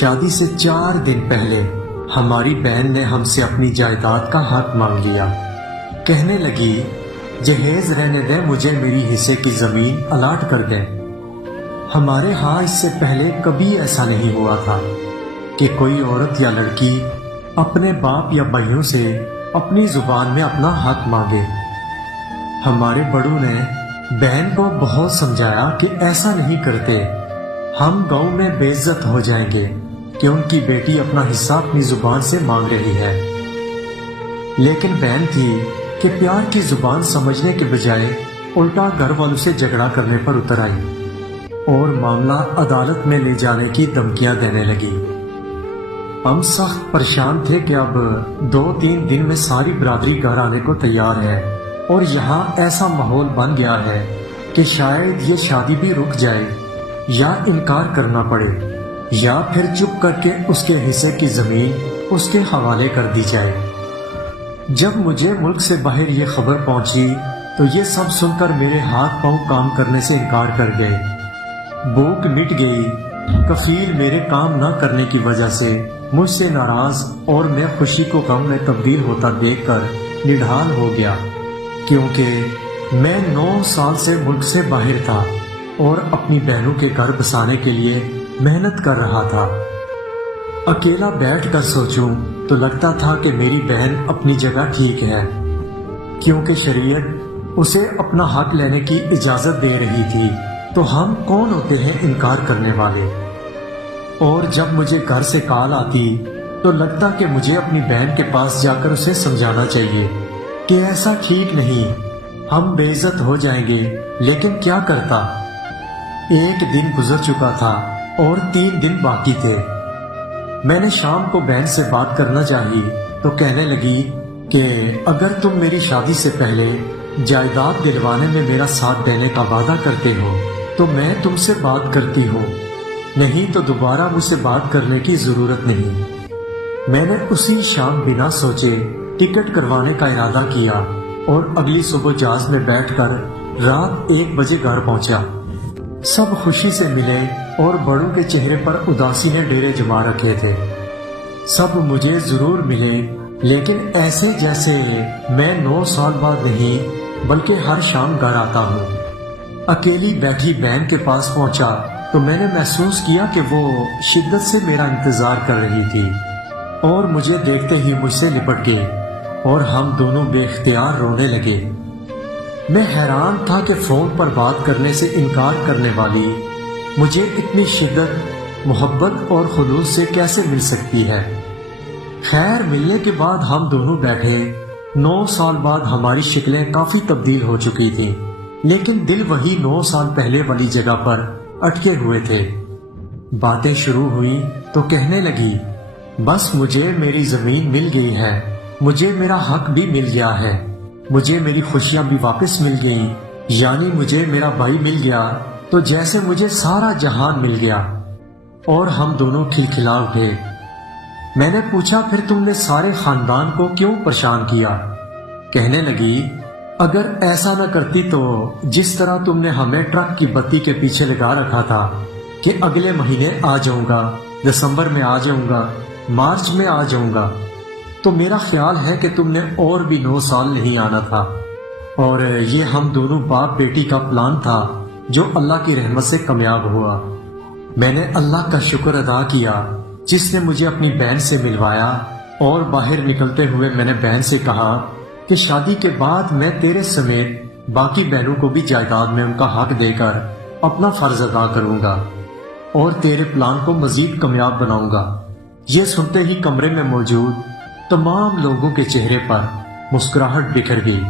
شادی سے 4 دن پہلے ہماری بہن نے ہم سے اپنی جائیداد کا حق مانگ لیا۔ کہنے لگی جہیز رہنے دیں، مجھے میری حصے کی زمین الاٹ کر دیں۔ ہمارے ہاں اس سے پہلے کبھی ایسا نہیں ہوا تھا کہ کوئی عورت یا لڑکی اپنے باپ یا بھائیوں سے اپنی زبان میں اپنا حق مانگے۔ ہمارے بڑوں نے بہن کو بہت سمجھایا کہ ایسا نہیں کرتے، ہم گاؤں میں بے عزت ہو جائیں گے کہ ان کی بیٹی اپنا حصہ اپنی زبان سے مانگ رہی ہے۔ لیکن بہن تھی کہ پیار کی زبان سمجھنے کے بجائے الٹا گھر والوں سے جھگڑا کرنے پر اتر آئی اور معاملہ عدالت میں لے جانے کی دھمکیاں دینے لگی۔ ہم سخت پریشان تھے کہ اب 2-3 دن میں ساری برادری گھر آنے کو تیار ہے اور یہاں ایسا ماحول بن گیا ہے کہ شاید یہ شادی بھی رک جائے یا انکار کرنا پڑے یا پھر چپ کر کے اس کے حصے کی زمین اس کے حوالے کر دی جائے۔ جب مجھے ملک سے باہر یہ خبر پہنچی تو یہ سب سن کر میرے ہاتھ پاؤں کام کرنے سے انکار کر گئے۔ بھوک مٹ گئی۔ کفیل میرے کام نہ کرنے کی وجہ سے مجھ سے ناراض اور میں خوشی کو غم میں تبدیل ہوتا دیکھ کر نڈھال ہو گیا، کیونکہ میں 9 سال سے ملک سے باہر تھا اور اپنی بہنوں کے گھر بسانے کے لیے محنت کر رہا تھا۔ اکیلا بیٹھ کر سوچوں تو لگتا تھا کہ میری بہن اپنی جگہ ٹھیک ہے، کیونکہ شریعت اسے اپنا حق لینے کی اجازت دے رہی تھی، تو ہم کون ہوتے ہیں انکار کرنے والے؟ اور جب مجھے گھر سے کال آتی تو لگتا کہ مجھے اپنی بہن کے پاس جا کر اسے سمجھانا چاہیے کہ ایسا ٹھیک نہیں، ہم بے عزت ہو جائیں گے، لیکن کیا کرتا؟ 1 دن گزر چکا تھا اور 3 دن باقی تھے۔ میں نے شام کو بہن سے بات کرنا چاہی تو کہنے لگی کہ اگر تم میری شادی سے پہلے جائیداد دلوانے میں میرا ساتھ دینے کا وعدہ کرتے ہو تو میں تم سے بات کرتی ہوں، نہیں تو دوبارہ مجھ سے بات کرنے کی ضرورت نہیں۔ میں نے اسی شام بنا سوچے ٹکٹ کروانے کا ارادہ کیا اور اگلی صبح جہاز میں بیٹھ کر رات 1 بجے گھر پہنچا۔ سب خوشی سے ملے اور بڑوں کے چہرے پر اداسی نے ڈیرے جما رکھے تھے۔ سب مجھے ضرور ملے، لیکن ایسے جیسے میں 9 سال بعد نہیں بلکہ ہر شام گھر آتا ہوں۔ اکیلی بیٹھی بہن کے پاس پہنچا تو میں نے محسوس کیا کہ وہ شدت سے میرا انتظار کر رہی تھی اور مجھے دیکھتے ہی مجھ سے لپٹ گئی اور ہم دونوں بے اختیار رونے لگے۔ میں حیران تھا کہ فون پر بات کرنے سے انکار کرنے والی مجھے اتنی شدت، محبت اور خلوص سے کیسے مل سکتی ہے۔ خیر، ملنے کے بعد ہم دونوں بیٹھے۔ 9 سال بعد ہماری شکلیں کافی تبدیل ہو چکی تھیں، لیکن دل وہی 9 سال پہلے والی جگہ پر اٹکے ہوئے تھے۔ باتیں شروع ہوئی تو کہنے لگی بس مجھے میری زمین مل گئی ہے، مجھے میرا حق بھی مل گیا ہے، مجھے میری خوشیاں بھی واپس مل گئیں، یعنی مجھے میرا بھائی مل گیا تو جیسے مجھے سارا جہان مل گیا۔ اور ہم دونوں کھلکھلا اٹھے۔ میں نے پوچھا پھر تم نے سارے خاندان کو کیوں پریشان کیا؟ کہنے لگی اگر ایسا نہ کرتی تو جس طرح تم نے ہمیں ٹرک کی بتی کے پیچھے لگا رکھا تھا کہ اگلے مہینے آ جاؤں گا، دسمبر میں آ جاؤں گا، مارچ میں آ جاؤں گا، تو میرا خیال ہے کہ تم نے اور بھی 9 سال نہیں آنا تھا۔ اور یہ ہم دونوں باپ بیٹی کا پلان تھا جو اللہ کی رحمت سے کامیاب ہوا۔ میں نے اللہ کا شکر ادا کیا جس نے مجھے اپنی بہن سے ملوایا، اور باہر نکلتے ہوئے میں نے بہن سے کہا کہ شادی کے بعد میں تیرے سمیت باقی بہنوں کو بھی جائیداد میں ان کا حق دے کر اپنا فرض ادا کروں گا اور تیرے پلان کو مزید کامیاب بناؤں گا۔ یہ سنتے ہی کمرے میں موجود تمام لوگوں کے چہرے پر مسکراہٹ بکھر گئی۔